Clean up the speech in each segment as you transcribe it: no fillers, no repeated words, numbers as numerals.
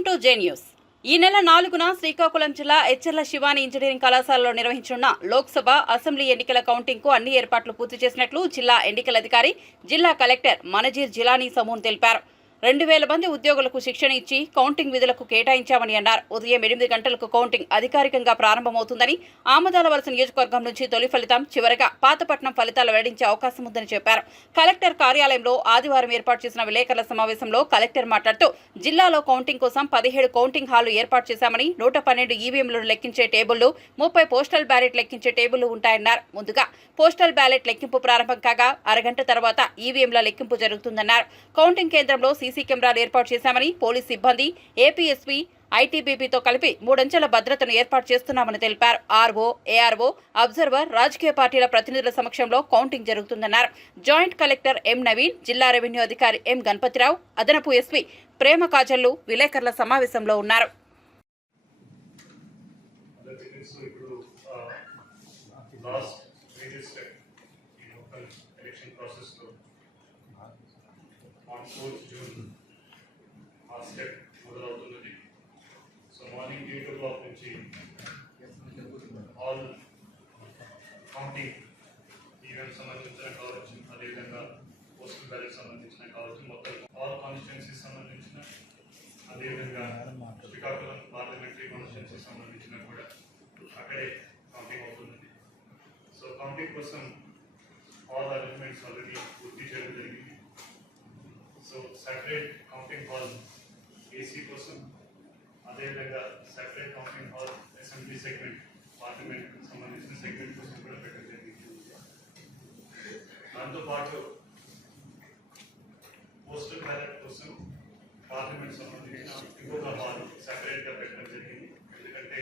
Welcome to J news. ఈ నెల 4న శ్రీకాకుళం జిల్లా ఎచ్చెర్ల శివాని ఇంజనీరింగ్ కళాశాలలో నిర్వహించనున్న లోక్సభ అసెంబ్లీ ఎన్నికల కౌంటింగ్ కు అన్ని ఏర్పాట్లు పూర్తి చేసినట్లు జిల్లా ఎన్నికల అధికారి జిల్లా కలెక్టర్ మనజీర్ జిలానీ సమూన్ తెలిపారు. 2000 మంది ఉద్యోగులకు శిక్షణ ఇచ్చి కౌంటింగ్ విధులకు కేటాయించామని అన్నారు. ఉదయం 8 గంటలకు కౌంటింగ్ అధికారికంగా ప్రారంభమవుతుందని, ఆమదాలవలస నియోజకవర్గం నుంచి తొలి ఫలితం, చివరగా పాతపట్నం ఫలితాలు వెల్లడించే అవకాశం ఉందని చెప్పారు. కలెక్టర్ కార్యాలయంలో ఆదివారం ఏర్పాటు చేసిన విలేకరుల సమావేశంలో కలెక్టర్ మాట్లాడుతూ జిల్లాలో కౌంటింగ్ కోసం 17 కౌంటింగ్ హాళ్లు ఏర్పాటు చేశామని, 112 ఈవీఎంలను లెక్కించే టేబుళ్లు, 30 పోస్టల్ బ్యాలెట్ లెక్కించే టేబుళ్లు ఉంటాయన్నారు. ముందుగా పోస్టల్ బ్యాలెట్ లెక్కింపు ప్రారంభం కాగా అరగంట తర్వాత ఈవీఎంల లెక్కింపు జరుగుతుందన్నారు. కౌంటింగ్ కేంద్రంలో సీసీ కెమెరాలు ఏర్పాటు చేశామని, పోలీస్ సిబ్బంది, ఏపీఎస్పీ, ఐటీబీపీతో కలిపి 3 అంచెల భద్రతను ఏర్పాటు చేస్తున్నామని తెలిపారు. ఆర్ఓ, ఏఆర్ఓ, అబ్జర్వర్, రాజకీయ పార్టీల ప్రతినిధుల సమక్షంలో కౌంటింగ్ జరుగుతుందన్నారు. జాయింట్ కలెక్టర్ ఎం నవీన్, జిల్లా రెవెన్యూ అధికారి ఎం గణపతిరావు, అదనపు ఎస్పీ ప్రేమ కాజల్లు విలేకరుల సమావేశంలో ఉన్నారు. మొదలవుతున్నది. సో మార్నింగ్ 8 o'clock నుంచి ఆల్ కౌంటింగ్ ఈవెంట్ సంబంధించిన కావచ్చు, అదేవిధంగా పోస్టల్ బ్యాలెట్ సంబంధించిన కావచ్చు, మొత్తం ఆల్ కాన్స్టిట్యున్సీస్ సంబంధించిన, అదేవిధంగా శ్రీకాకుళం పార్లమెంటరీ కాన్స్టిట్యున్సీ సంబంధించిన కూడా అక్కడే కౌంటింగ్ అవుతున్నది. సో కౌంటింగ్ కోసం ఆల్ అరేంజ్మెంట్స్ ఆల్రెడీ పూర్తి చేయడం జరిగింది. So separate counting hall AC కోసం, అదేవిధంగా separate counting hall assembly segment, parliament సంబంధించిన సెగ్మెంట్ కోసం కూడా పెట్టడం జరిగింది. దాంతోపాటు పోస్టల్ బ్యాలెట్ కోసం పార్లమెంట్ సంబంధించిన ఇంకొక హాల్ సెపరేట్గా పెట్టడం జరిగింది. ఎందుకంటే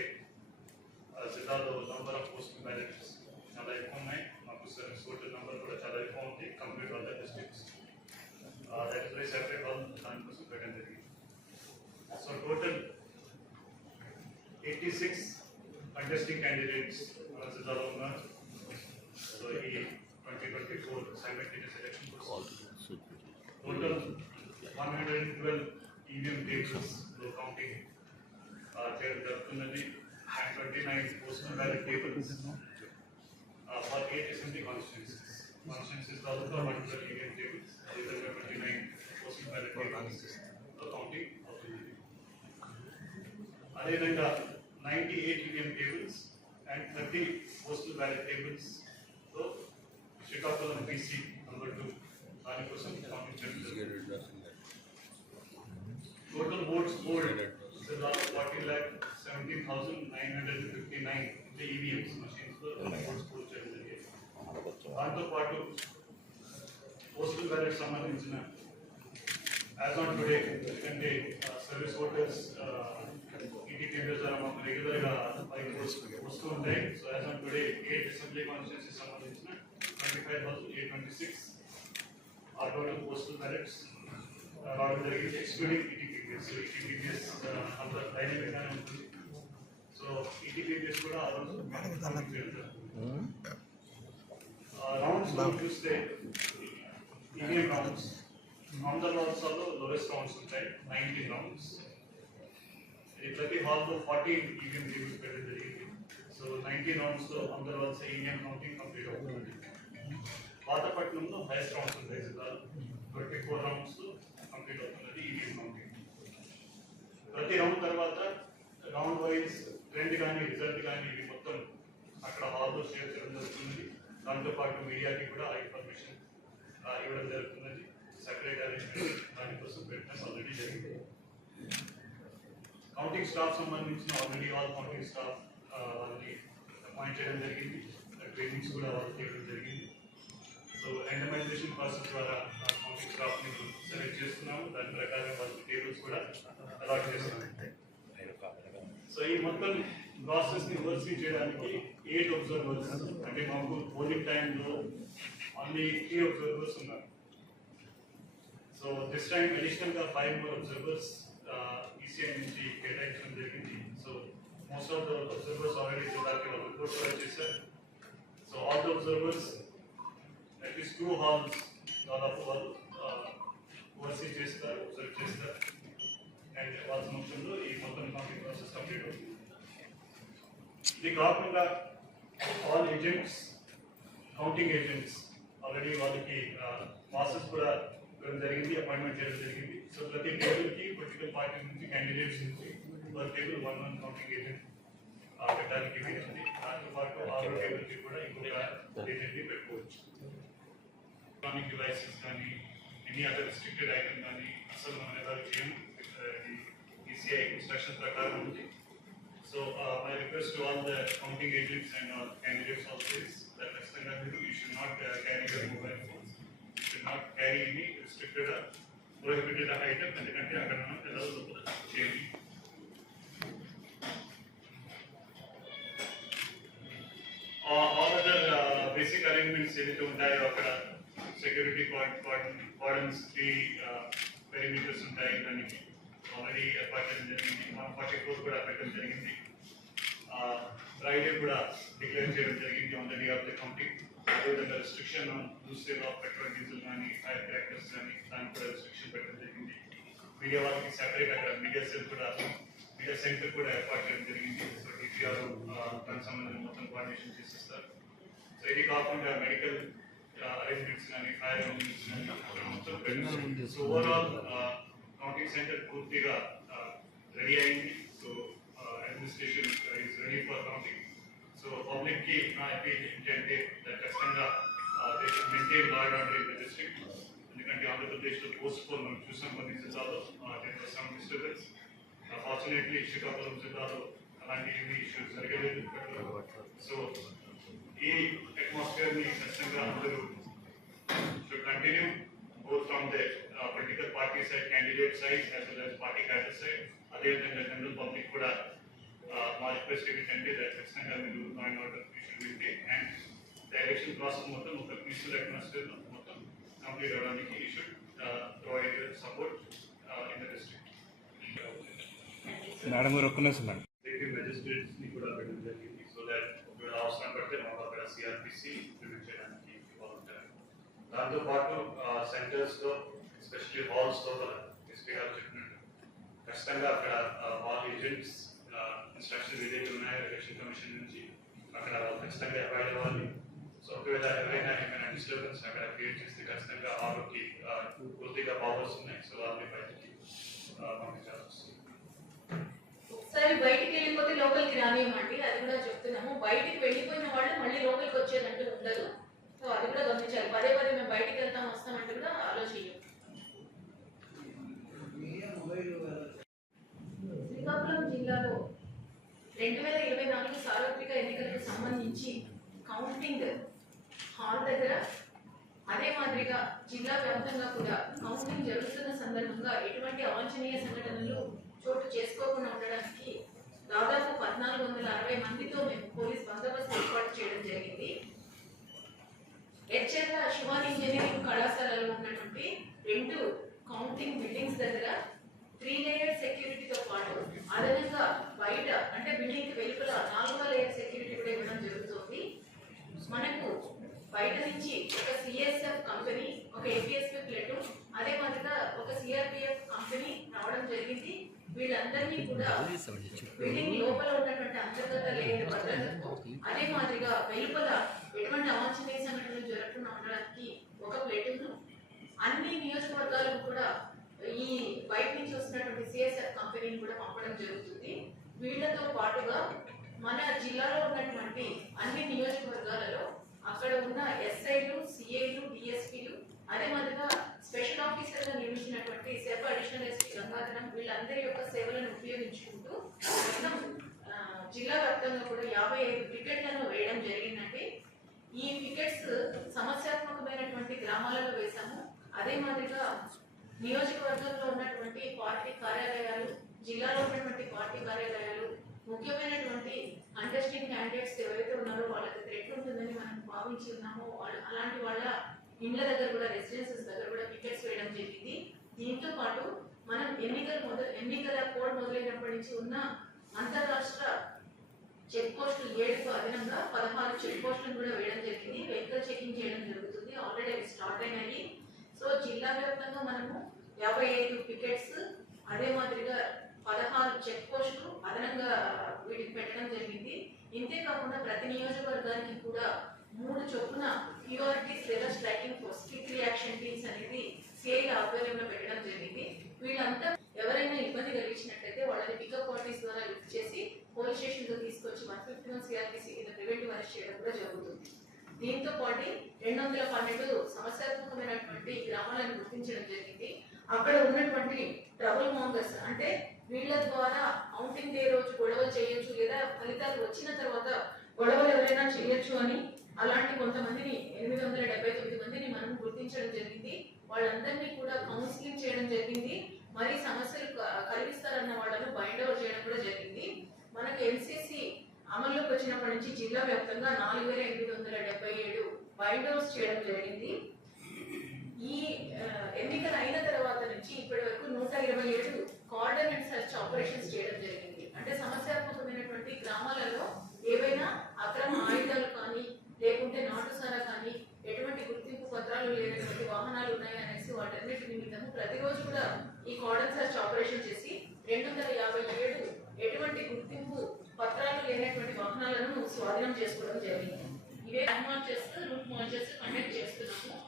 జిల్లాలో నంబర్ ఆఫ్ పోస్టల్ బ్యాలెట్స్ చాలా ఎక్కువ ఉన్నాయి. మాకు టోటల్ నంబర్ కూడా చాలా ఎక్కువ ఉంది complete all the districts. That is why separate hall దానికోసం పెట్టడం జరిగింది. సో టోటల్ 86 కంటెస్టింగ్ క్యాండిడేట్స్ మన జిల్లాలో ఉన్నారు. సో ఈ 2024 సైమల్టేనియస్ ఎలక్షన్ కోసం టోటల్ 112 ఈవీఎం టేబుల్స్ లో కౌంటింగ్ చేయడం జరుగుతున్నది. And 29 postal ballot tables for 8 assembly constituencies taluka 112 EVM tables, అదేవిధంగా 29 పోస్టల్ బ్యాలెట్ టేబుల్స్ లో కౌంటింగ్ అవుతుంది. అదేవిధంగా 98 EVM tables and 30 postal ballot tables తో శ్రీకాకుళం పీసీ నంబర్ 2 దానికోసం కౌంటింగ్ జరుగుతుంది. టోటల్ ఓట్స్ పోల్డ్ జిల్లాలో 40,17,959 ఈవీఎంస్ మషీన్స్ లో ఓట్స్ పోల్ చేయడం జరిగింది. దాంతోపాటు పోస్టల్ బ్యాలెట్ సంబంధించిన యాజ్ ఆన్ టుడే, ఎందుకంటే సర్వీస్ ఓటర్స్ ఇంటి కేంద్రాల ద్వారా మాకు రెగ్యులర్గా వస్తూ ఉంటాయి. So as on today 8 assembly constituency సంబంధించిన 25,826 ఆ టోటల్ పోస్టల్ బ్యాలెట్స్ రావడం జరిగింది, ఎక్స్క్లూడింగ్ ఈటీపీపీఎస్. ఈటీపీపీఎస్ అంత డైనమిక్గానే ఉంటుంది. సో ఈటీపీపీఎస్ కూడా ఆ రోజు రౌండ్స్ చూస్తే ఈవీఎం రౌండ్స్ ఆంధ్రప్రదేశ్లో లోయెస్ట్ రౌండ్స్ ఉంటాయి, 19 రౌండ్స్. ప్రతి హాల్లో 14 ఈవీఎం టేబుల్స్ పెట్టడం జరిగింది. So 19 రౌండ్స్లో Andhra Pradesh EVM counting complete అవుతుంది. పాతపట్నంలో హైయెస్ట్ రౌండ్స్ ఉంటాయి జిల్లాలో, 24 రౌండ్స్లో కంప్లీట్ అవుతున్నది ఈవీఎం కౌంటింగ్. ప్రతి రౌండ్ తర్వాత రౌండ్ వైజ్ ట్రెండ్ కానీ రిజల్ట్ కానీ ఇవి మొత్తం అక్కడ హాల్లో షేర్ చేయడం జరుగుతుంది. దాంతోపాటు మీడియాకి కూడా ఆ ఇన్ఫర్మేషన్ ఇవ్వడం జరుగుతున్నది. సెపరేట్ అరేంజ్మెంట్ దానికోసం పెట్టడం ఆల్రెడీ జరిగింది. కౌంటింగ్ స్టాఫ్ సంబంధించిన ఆల్రెడీ ఆల్ కౌంటింగ్ స్టాఫ్ వాళ్ళని అపాయింట్ చేయడం జరిగింది. ట్రైనింగ్స్ కూడా వాళ్ళు చేయడం జరిగింది. సో రండమైజేషన్ ప్రాసెస్ ద్వారా కౌంటింగ్ స్టాఫ్ని సెలెక్ట్ చేస్తున్నాము. దాని ప్రకారం వాళ్ళకి టేబుల్స్ కూడా అలాట్ చేస్తున్నాము. సో ఈ మొత్తం ప్రాసెస్ని ఓవర్సీ చేయడానికి 8 అబ్జర్వర్స్, అంటే మాకు పోలింగ్ టైంలో ఓన్లీ 3 అబ్జర్వర్స్ ఉన్నారు. సో దిస్ టైం అడిషనల్గా 5 more అబ్జర్వర్స్ ఈసీఐ నుంచి కేటాయించడం జరిగింది. So most of the observers already జిల్లాకి వాళ్ళు రిపోర్ట్ ప్రొవైడ్ చేశారు. So all the observers at least 2 halls దాదాపు వాళ్ళు ఓవర్సీ చేస్తారు, అబ్జర్వ్ చేస్తారు. అండ్ వాళ్ళ సమక్షంలో ఇది కాకుండా all agents, counting agents already వాళ్ళకి పాసెస్ కూడా ఇవ్వడం జరిగింది, అపాయింట్మెంట్ చేయడం జరిగింది. సో ప్రతి టేబుల్కి పొలిటికల్ పార్టీ నుంచి క్యాండిడేట్స్ నుంచి పర్ టేబుల్ 1 కౌంటింగ్ ఏజెంట్ పెట్టడానికి వీలుంది. దాంతో పాటు 6 టేబుల్కి కూడా ఇంకొక ఏజెంట్ని పెట్టుకోవచ్చు. ఎలక్ట్రానిక్ డివైసెస్ కానీ ఎనీ అదర్ రిస్ట్రిక్టెడ్ ఐటమ్ కానీ అసలు మనం ఎవరు చేయము. ఈసీఐ ఇన్స్ట్రక్షన్ ప్రకారం ఉంది. So my request to all the counting agents and all candidates also is that next time you should not carry your mobile phones. You should not carry any restricted or prohibited item ఎందుకంటే అక్కడ మనం పిల్లలు చేయాలి. All other basic arrangements ఏదైతే ఉంటాయో అక్కడ security cordons 3 perimeters ఉంటాయి. దానికి ఆల్రెడీ ఏర్పాటు చేయడం జరిగింది. 144 కూడా పెట్టడం జరిగింది. ఫ్రైడే కూడా డిక్లేర్ చేయడం జరిగింది on the day of the counting. అదేవిధంగా restriction use of petrol, diesel కానీ ఫైర్ క్రాకర్స్ కానీ దానికి కూడా రిస్ట్రిక్షన్ పెట్టడం జరిగింది. మీడియా వాళ్ళకి సెపరేట్ అక్కడ మీడియా సెంటర్ కూడా ఏర్పాటు చేయడం జరిగింది. సో డిపిఆర్ దానికి సంబంధించి మొత్తం కోఆర్డినేషన్ చేసేస్తారు. సో ఇది కాకుండా మెడికల్ అరేంజ్మెంట్స్ కానీ ఫైర్ అరేంజ్మెంట్స్ కానీ మొత్తం పెట్టింది. సో ఓవరాల్ కౌంటింగ్ సెంటర్ పూర్తిగా రెడీ అయింది. So administration is ready for counting. So public కి నా అపీల్ ఏంటంటే ఖచ్చితంగా they should maintain law and order in the district. ఎందుకంటే ఆంధ్రప్రదేశ్లో పోస్ట్ పోల్ మనం చూసాం కొన్ని జిల్లాలో సమ్ డిస్టర్బెన్స్. ఫార్చునేట్లీ శ్రీకాకుళం జిల్లాలో అలాంటి ఏమి ఇష్యూస్ జరగలేదు. సో ఈ అట్మాస్ఫియర్ ని ఖచ్చితంగా అందరూ should continue both from the political party side, candidate side as well as party cadre side. అదేవిధంగా జనరల్ పబ్లిక్ కూడా మా రిక్వెస్ట్ ఏంటంటే ఖచ్చితంగా మీరు law and order should maintain and the election process మొత్తం ఒక పీస్ఫుల్ అట్మాస్ఫియర్ మొత్తం కంప్లీట్ అవడానికి you should provide support in the district. Madam గారు ఒక్క నిమిషం మేడం. మెజిస్ట్రేట్స్ ని కూడా పెట్టడం జరిగింది. సో దాట్ ఒకవేళ అవసరం పడితే మనం అక్కడ సిఆర్పిసి ఇంప్లిమెంట్ చేయడానికి బాగుంటారు. దాంతో పాటు సెంటర్స్ లో ఎస్పెషల్లీ హాల్స్ లో ఎస్పీ గారు చెప్పినట్టు ఖచ్చితంగా అక్కడ హాల్ ఏజెంట్స్ ఇన్స్ట్రక్షన్స్ ఏదైతే ఉన్నాయో ఎలక్షన్ కమిషన్ నుంచి అక్కడ ఖచ్చితంగా అవాయిడ్ అవ్వాలి. సో ఒకవేళ ఎవరైనా ఏమైనా డిస్టర్బెన్స్ అక్కడ క్రియేట్ చేస్తే ఖచ్చితంగా హాల్కి పూర్తిగా పవర్స్ ఉన్నాయి. సో వాళ్ళని బయటికి పంపించాల్సి వస్తుంది. ఒకసారి బయటికి వెళ్ళిపోతే లోకల్కి రానివ్వమండి, అది కూడా చెప్తున్నాము. బయటికి వెళ్ళిపోయిన వాళ్ళు మళ్ళీ లోకల్కి వచ్చేదంటూ ఉండదు. సో అది కూడా గమనించాలి. పదే పదే మేము బయటికి వెళ్తాం వస్తామంటే కూడా ఆలోచించాం. శ్రీకాకుళం జిల్లాలో 2024 సార్వత్రిక ఎన్నికలకు సంబంధించి కౌంటింగ్ హాల్ దగ్గర అదే మాదిరిగా జిల్లా వ్యాప్తంగా కూడా కౌంటింగ్ జరుగుతున్న సందర్భంగా ఎటువంటి అవాంఛనీయ సంఘటనలు చోటు చేసుకోకుండా ఉండడానికి దాదాపు 1460 మందితో మేము పోలీస్ బందోబస్తు ఏర్పాటు చేయడం జరిగింది. ఎచ్చెర్ల శివాని ఇంజనీరింగ్ కళాశాలలో ఉన్నటువంటి 2 కౌంటింగ్ బిల్డింగ్స్ దగ్గర 3 లేయర్ సెక్యూరిటీతో పాటు అదనంగా బయట అంటే బిల్డింగ్ వెలుపల 4వ లేయర్ సెక్యూరిటీ కూడా ఇవ్వడం జరుగుతుంది. మనకు బయట నుంచి ఒక సిఎస్ఎఫ్ కంపెనీ, ఒక ఏపీఎస్పీ ప్లేటూన్, అదే మాదిరిగా ఒక సిఆర్పిఎఫ్ కంపెనీ రావడం జరిగింది. వీళ్ళందరినీ కూడా బిల్డింగ్ లోపల ఉన్నటువంటి అంతర్గత లేయర్ భద్రతతో అదే మాదిరిగా వెలుపల ఎటువంటి అవాంఛనీయ సంఘటనలు జరగకుండా ఉండడానికి ఒక ప్లేటూన్, అన్ని నియోజకవర్గాలకు కూడా ఈ బయట నుంచి వస్తున్నటువంటి సిఎస్ఎఫ్ కంపెనీని కూడా పంపడం జరుగుతుంది. వీళ్లతో పాటుగా మన జిల్లాలో ఉన్నటువంటి అన్ని నియోజకవర్గాలలో అక్కడ ఉన్న ఎస్ఐలు, సిఐలు, డిఎస్పీలు, అదే మాదిరిగా స్పెషల్ ఆఫీసర్గా నియమించినటువంటి సెఫ్ అడిషనల్ ఎస్పీ గంగాధరం వీళ్ళందరి యొక్క సేవలను ఉపయోగించుకుంటూ మొత్తం జిల్లా వ్యాప్తంగా కూడా 55 టికెట్లను వేయడం జరిగిందండి. ఈ టికెట్స్ సమస్యాత్మకమైనటువంటి గ్రామాలలో వేశాము. అదే మాదిరిగా నియోజకవర్గంలో ఉన్నటువంటి పార్టీ కార్యాలయాలు, జిల్లాలో ఉన్నటువంటి పార్టీ కార్యాలయాలు, ముఖ్యమైనటువంటి కంటెస్టింగ్ క్యాండిడేట్స్ ఎవరైతే ఉన్నారో వాళ్ళకి థ్రెట్ ఉంటుందని మనం భావించి ఉన్నామో అలాంటి వాళ్ళ ఇండ్ల దగ్గర కూడా, రెసిడెన్సెస్ దగ్గర కూడా టికెట్స్ వేయడం జరిగింది. దీంతో పాటు మనం ఎన్నికల కోడ్ మొదలైనప్పటి నుంచి ఉన్న అంతర్రాష్ట్ర చెక్ పోస్టులు 7కు అదనంగా 16 చెక్ పోస్టులను కూడా వేయడం జరిగింది. వెహికల్ చెకింగ్ చేయడం జరుగుతుంది. ఆల్రెడీ అవి స్టార్ట్ అయినాయి. సో జిల్లా వ్యాప్తంగా మనము 55 టికెట్స్, అదే మాదిరిగా 16 చెక్ పోస్టులు అదనంగా వీటికి పెట్టడం జరిగింది. ఇంతే కాకుండా ప్రతి నియోజకవర్గానికి కూడా 3 చొప్పున ప్రియారిటీస్ లేదా striking force quick reaction teams అనేది సిఐ ఆధ్వర్యంలో పెట్టడం జరిగింది. వీళ్ళంతా ఎవరైనా ఇబ్బంది కలిగించినట్లయితే వాళ్ళని పికప్ పార్టీస్ ద్వారా లిఫ్ట్ చేసి పోలీస్ స్టేషన్ లో తీసుకొచ్చి 151 సిఆర్పిసి కింద ప్రివెంటివ్ అరెస్ట్ చేయడం కూడా జరుగుతుంది. దీంతో పాటు 212 సమస్యాత్మకమైనటువంటి గ్రామాలను గుర్తించడం జరిగింది. అక్కడ ఉన్నటువంటి ట్రబుల్ మాంగర్స్ అంటే వీళ్ళ ద్వారా కౌంటింగ్ డే రోజు గొడవలు చేయొచ్చు లేదా ఫలితాలు వచ్చిన తర్వాత గొడవలు ఎవరైనా చేయొచ్చు అని అలాంటి కొంతమందిని 879 మందిని మనం గుర్తించడం జరిగింది. వాళ్ళందరినీ కూడా కౌన్సిలింగ్ చేయడం జరిగింది. మరి సమస్యలు కలిగిస్తారన్న వాళ్ళను బైండ్ ఓవర్ చేయడం కూడా జరిగింది. మనకు ఎన్సీసీ అమల్లోకి వచ్చినప్పటి నుంచి జిల్లా వ్యాప్తంగా 4877 బైండ్ ఓవర్స్ చేయడం జరిగింది. ఈ ఎన్నికలు అయిన తర్వాత నుంచి ఇప్పటి వరకు 127 కార్డన్ అండ్ సర్చ్ ఆపరేషన్స్ చేయడం జరిగింది. అంటే సమస్యాత్మకమైనటువంటి గ్రామాలలో ఏవైనా అక్రమ ఆయుధాలు కానీ లేకుంటే నాటుసారా కానీ ఎటువంటి గుర్తింపు పత్రాలు లేనటువంటి వాహనాలు ఉన్నాయనేసి వాటన్నిటి నిమిత్తము ప్రతిరోజు కూడా ఈ కార్డన్ సర్చ్ ఆపరేషన్ చేసి 257 ఎటువంటి గుర్తింపు పత్రాలు లేనటువంటి వాహనాలను స్వాధీనం చేసుకోవడం జరిగింది. ఇవే మార్చెస్ రూట్ మార్చెస్ కండక్ట్ చేస్తున్నాము.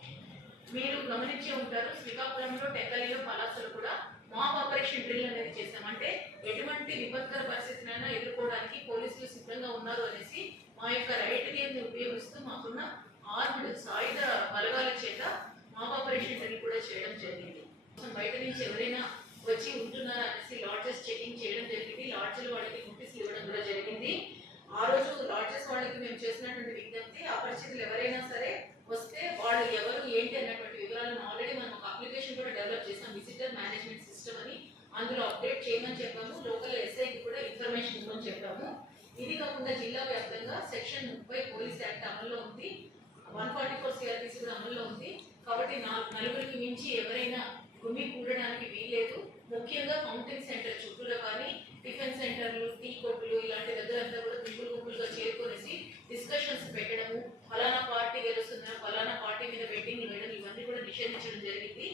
మీరు గమనించే ఉంటారు, శ్రీకాకుళంలో టెక్కలిలో పలాసలు కూడా మాబ్ ఆపరేషన్ డ్రిల్ అనేది చేశాం. అంటే ఎటువంటి విపత్కర పరిస్థితులైనా ఎదుర్కోవడానికి పోలీసులు సిద్ధంగా ఉన్నారు అనేసి మా యొక్క రైట్ గేమ్ ని ఉపయోగిస్తూ మాకున్న ఆర్మ్డ్ సాయుధ బలగాల చేత మాబ్ ఆపరేషన్ డ్రిల్ కూడా చేయడం జరిగింది. బయట నుంచి ఎవరైనా వచ్చి ఉంటున్నారా అనేసి లాడ్జెస్ చెకింగ్ చేయడం జరిగింది. లాడ్జ్లు వాళ్ళకి నోటీసులు ఇవ్వడం కూడా జరిగింది. ఆ రోజు లాడ్జెస్ వాళ్ళకి మేము చేసినటువంటి విజ్ఞప్తి, అపరిచితులు ఎవరైనా సరే వస్తే వాళ్ళు ఎవరు ఏంటి అన్నటువంటి వివరాలను ఆల్రెడీ మనం ఒక అప్లికేషన్ కూడా డెవలప్ చేసాం, విజిటర్ మేనేజ్మెంట్ సిస్టమ్ అని. అందులో అప్డేట్ చేయమని చెప్పాము. లోకల్ ఎస్ఐకి కూడా ఇన్ఫర్మేషన్ ఇవ్వమని చెప్పాము. ఇది కాకుండా జిల్లా వ్యాప్తంగా సెక్షన్ 30 పోలీస్ యాక్ట్ అమల్లో ఉంది, 144 సిఆర్పిసి కూడా అమల్లో ఉంది. కాబట్టి 4 మించి ఎవరైనా గుమి కూడడానికి వీల్లేదు. ముఖ్యంగా కౌంటింగ్ సెంటర్ చుట్టూలో కానీ టిఫిన్ సెంటర్లు, టీ కొట్టులు ఇలాంటి దగ్గరంతా కూడా గుంపులుగా చేరుకొనేసి డిస్కషన్స్ పెట్టడము, ఫలానా పార్టీ గెలుస్తుందా, ఫలానా పార్టీ మీద బెట్టింగ్ వేయడం ఇవన్నీ కూడా నిషేధించడం జరిగింది.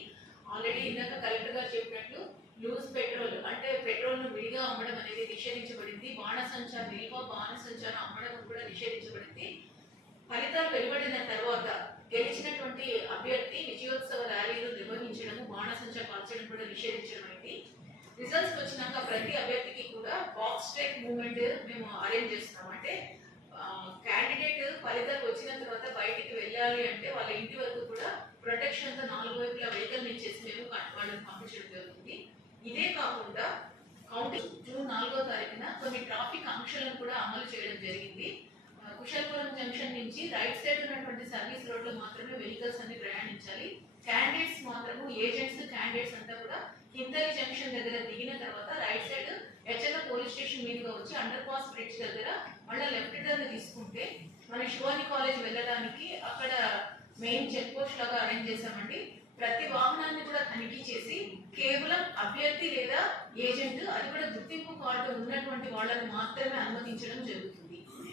ఆల్రెడీ ఇందాక కలెక్టర్ గారు చెప్పినట్లు లూజ్ పెట్రోల్ అంటే పెట్రోల్ ను విడిగా అమ్మడం అనేది నిషేధించబడింది. బాణసంచా నిల్వ బాణసంచాను అమ్మడం కూడా నిషేధించబడింది. ఫలితాలు వెలువడిన తర్వాత గెలిచినటువంటి అభ్యర్థి విజయోత్సవ ర్యాలీలు నిర్వహించడము, బాణసంచా కాల్చడం కూడా నిషేధించడం అయింది. రిజల్ట్స్ వచ్చినాక ప్రతి అభ్యర్థికి కూడా బాక్స్ ట్రెక్ మూవ్మెంట్ మేము అరేంజ్ చేస్తున్నాం. అంటే క్యాండిడేట్ ఫలితాలు వచ్చిన తర్వాత బయటికి వెళ్ళాలి అంటే వాళ్ళ ఇంటి వరకు కూడా ప్రొటెక్షన్ తో 4 వైపులా వెహికల్ ఇచ్చేసి మేము వాళ్ళని పంపించడం జరుగుతుంది. ఇదే కాకుండా కౌంటింగ్ జూన్ 4వ తారీఖున కొన్ని ట్రాఫిక్ ఆంక్షలను కూడా అమలు చేయడం జరిగింది. కుషల్పురం జంక్షన్ నుంచి రైట్ సైడ్ ఉన్నటువంటి సర్వీస్ రోడ్ లో మాత్రమే వెహికల్స్ అన్ని ప్రయాణించాలి. క్యాండిడేట్స్ మాత్రము ఏజెంట్స్ క్యాండిడేట్స్ అంతా కూడా కిందలి జంక్షన్ దగ్గర దిగిన తర్వాత right side HL police station మీదుగా వచ్చి అండర్ పాస్ బ్రిడ్జ్ దగ్గర మళ్ళీ లెఫ్ట్ టర్న్ తీసుకుంటే మన శివాని కాలేజ్ వెళ్ళడానికి అక్కడ మెయిన్ చెక్ పోస్ట్ లాగా అరేంజ్ చేశామండి. ప్రతి వాహనాన్ని కూడా తనిఖీ చేసి కేవలం అభ్యర్థి లేదా ఏజెంట్, అది కూడా గుర్తింపు కార్డు ఉన్నటువంటి వాళ్ళని మాత్రమే అనుమతించడం జరుగుతుంది.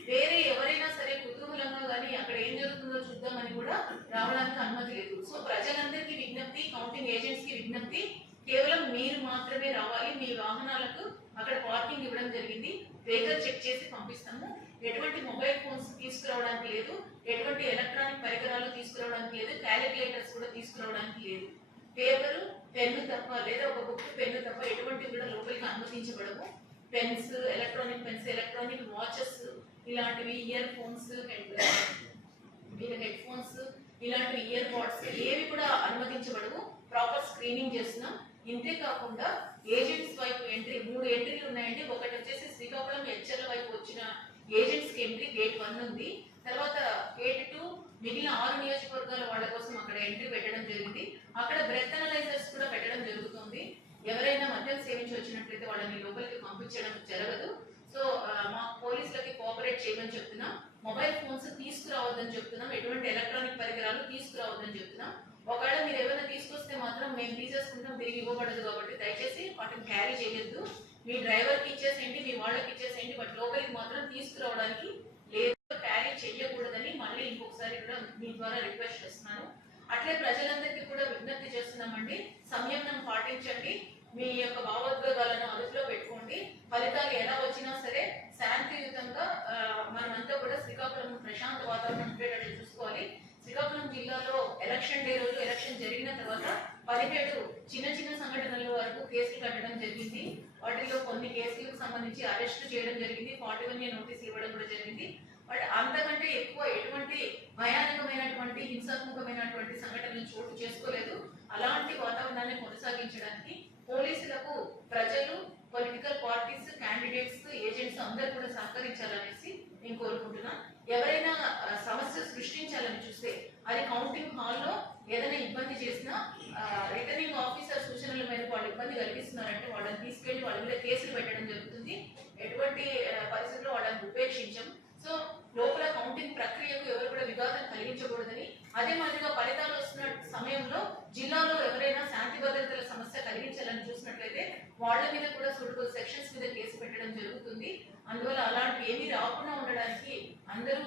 వేరే ఎవరైనా సరే కుతూహలంగా కానీ అక్కడ ఏం జరుగుతుందో చూద్దామని కూడా రావడానికి అనుమతి లేదు. సో ప్రజలందరికీ విజ్ఞప్తి, కౌంటింగ్ ఏజెంట్స్ కి విజ్ఞప్తి, కేవలం మీరు మాత్రమే రావాలి. మీ వాహనాలకు అక్కడ పార్కింగ్ ఇవ్వడం జరిగింది. వెహికల్ చెక్ చేసి పంపిస్తాము. ఎటువంటి మొబైల్ ఫోన్స్ తీసుకురావడానికి లేదు, ఎటువంటి ఎలక్ట్రానిక్ పరికరాలు తీసుకురావడానికి లేదు, క్యాలిక్యులేటర్స్ కూడా తీసుకురావడానికి లేదు. పేపరు పెన్ను తప్ప లేదా ఒక బుక్ పెన్ను తప్ప ఎటువంటి కూడా లోపలికి అనుమతించబడము. Pens, electronic pens, electronic watches ఇలాంటివి, ఇయర్ ఫోన్స్, హెడ్ ఫోన్స్ ఇలాంటి ఇయర్ బడ్స్ ఏవి కూడా అనుమతించబడవు. ప్రాపర్ స్క్రీనింగ్ చేస్తున్నాం. ఇంతే కాకుండా ఏజెంట్స్ వైపు ఎంట్రీ 3 ఎంట్రీలు ఉన్నాయండి. ఒకటి వచ్చేసి శ్రీకాకుళం హెచ్ఎల్ వైపు వచ్చిన ఏజెంట్స్ కి ఎంట్రీ గేట్ 1 ఉంది. తర్వాత గేట్ 2 మిగిలిన 6 నియోజకవర్గాల వాళ్ళ కోసం అక్కడ ఎంట్రీ పెట్టడం జరిగింది. అక్కడ బ్రెత్ అనలైజర్స్ కూడా పెట్టడం జరుగుతుంది. ఎవరైనా మద్యం సేవించి వచ్చినట్లయితే వాళ్ళని లోపలికి పంపించడం జరగదు. సో మా పోలీసులకి కోఆపరేట్ చేయమని చెప్తున్నాం. మొబైల్ ఫోన్స్ తీసుకురావద్దని చెప్తున్నాం. ఎటువంటి ఎలక్ట్రానిక్ పరికరాలు తీసుకురావద్దని చెప్తున్నాం. ఒకవేళ మీరు ఏమైనా తీసుకొస్తే మాత్రం మేము తీసేసుకుంటాం, తిరిగి ఇవ్వబడదు. కాబట్టి దయచేసి వాటిని క్యారీ చేయొద్దు. మీ డ్రైవర్కి ఇచ్చేసేయండి, మీ వాళ్ళకి ఇచ్చేసేయండి, బట్ లోపలికి మాత్రం తీసుకురావడానికి లేదు, క్యారీ చేయకూడదని మళ్ళీ ఇంకొకసారి కూడా మీ ద్వారా రిక్వెస్ట్ చేస్తున్నాను. అట్లే ప్రజలందరికీ కూడా విజ్ఞప్తి చేస్తున్నామండి, సంయమనం పాటించండి. మీ యొక్క భావోద్వేగాలను అదుపులో పెట్టుకోండి. ఫలితాలు ఎలా వచ్చినా సరే శాంతియుతంగా మనమంతా కూడా శ్రీకాకుళం ప్రశాంత వాతావరణం ఉండేటట్టు చూసుకోవాలి. శ్రీకాకుళం జిల్లాలో ఎలక్షన్ డే రోజు ఎలక్షన్ జరిగిన తర్వాత 17 చిన్న చిన్న సంఘటనల వరకు కేసులు కట్టడం జరిగింది. వాటిలో కొన్ని కేసులకు సంబంధించి అరెస్ట్ చేయడం జరిగింది, 41 నోటీస్ ఇవ్వడం కూడా జరిగింది. బట్ అంతకంటే ఎక్కువ ఎటువంటి భయానకమైనటువంటి హింసాత్మకమైనటువంటి సంఘటనలు చోటు చేసుకోలేదు. అలాంటి వాతావరణాన్ని కొనసాగించడానికి పోలీసులకు ప్రజలు, పొలిటికల్ పార్టీస్, క్యాండిడేట్స్, ఏజెంట్స్ అందరూ కూడా సహకరించాలనేసి నేను కోరుకుంటున్నా. ఎవరైనా సమస్య సృష్టించాలని చూస్తే అది కౌంటింగ్ హాల్లో ఏదైనా ఇబ్బంది చేసినా రిటర్నింగ్ ఆఫీసర్ సూచనల మేరకు వాళ్ళు ఇబ్బంది కలిగిస్తున్నారంటే వాళ్ళని తీసుకెళ్లి వాళ్ళ మీద కేసులు పెట్టడం జరుగుతుంది. ఎటువంటి పరిస్థితుల్లో వాళ్ళని ఉపేక్షించం. సో లోపల కౌంటింగ్ ప్రక్రియకు ఎవరు కూడా విఘాతం కలిగించకూడదని, అదే మాదిరిగా ఫలితాలు వస్తున్న సమయంలో జిల్లాలో ఎవరైనా శాంతి భద్రతల సమస్య కలిగించాలని చూసినట్లయితే వాళ్ళ మీద కూడా సూటబుల్ సెక్షన్స్ మీద కేసు పెట్టడం జరుగుతుంది. అందువల్ల అలాంటివి ఏమీ రాకుండా ఉండడానికి అందరూ